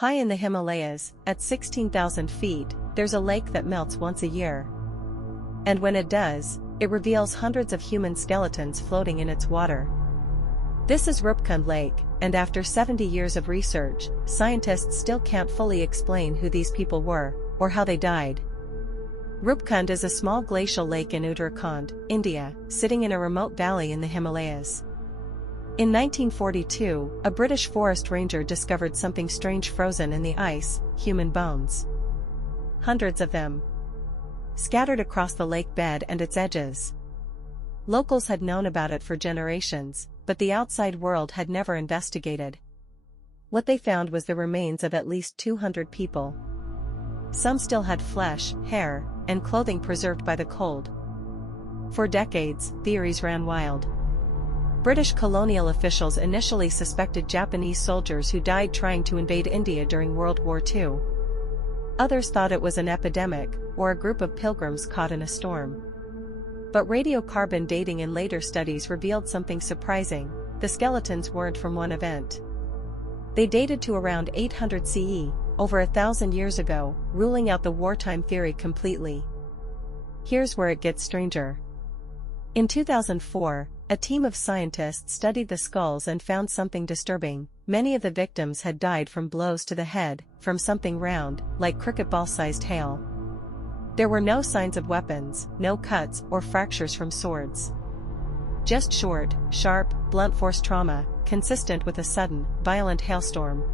High in the Himalayas, at 16,000 feet, there's a lake that melts once a year. And when it does, it reveals hundreds of human skeletons floating in its water. This is Roopkund Lake, and after 70 years of research, scientists still can't fully explain who these people were, or how they died. Roopkund is a small glacial lake in Uttarakhand, India, sitting in a remote valley in the Himalayas. In 1942, a British forest ranger discovered something strange frozen in the ice: human bones. Hundreds of them, scattered across the lake bed and its edges. Locals had known about it for generations, but the outside world had never investigated. What they found was the remains of at least 200 people. Some still had flesh, hair, and clothing preserved by the cold. For decades, theories ran wild. British colonial officials initially suspected Japanese soldiers who died trying to invade India during World War II. Others thought it was an epidemic, or a group of pilgrims caught in a storm. But radiocarbon dating in later studies revealed something surprising: the skeletons weren't from one event. They dated to around 800 CE, over 1,000 years ago, ruling out the wartime theory completely. Here's where it gets stranger. In 2004, a team of scientists studied the skulls and found something disturbing. Many of the victims had died from blows to the head, from something round, like cricket ball-sized hail. There were no signs of weapons, no cuts or fractures from swords. Just short, sharp, blunt force trauma, consistent with a sudden, violent hailstorm.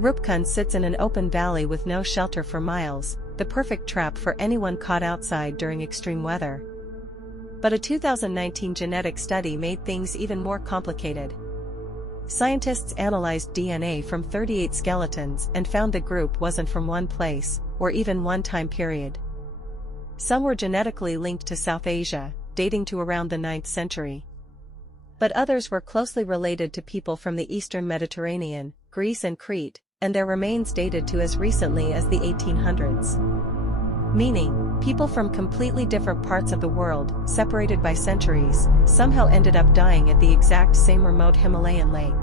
Roopkund sits in an open valley with no shelter for miles, the perfect trap for anyone caught outside during extreme weather. But a 2019 genetic study made things even more complicated. Scientists analyzed DNA from 38 skeletons and found the group wasn't from one place, or even one time period. Some were genetically linked to South Asia, dating to around the 9th century. But others were closely related to people from the Eastern Mediterranean, Greece and Crete, and their remains dated to as recently as the 1800s. Meaning, people from completely different parts of the world, separated by centuries, somehow ended up dying at the exact same remote Himalayan lake.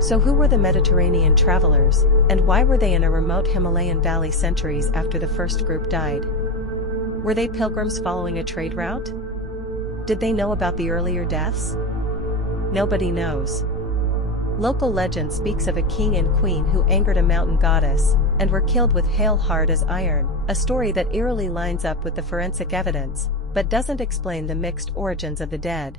So who were the Mediterranean travelers, and why were they in a remote Himalayan valley centuries after the first group died? Were they pilgrims following a trade route? Did they know about the earlier deaths? Nobody knows. Local legend speaks of a king and queen who angered a mountain goddess, and were killed with hail hard as iron, a story that eerily lines up with the forensic evidence, but doesn't explain the mixed origins of the dead.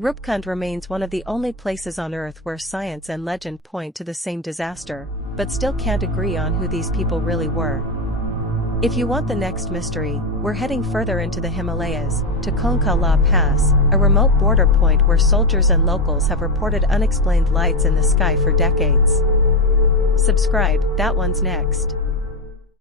Roopkund remains one of the only places on Earth where science and legend point to the same disaster, but still can't agree on who these people really were. If you want the next mystery, we're heading further into the Himalayas, to Konka La Pass, a remote border point where soldiers and locals have reported unexplained lights in the sky for decades. Subscribe, that one's next.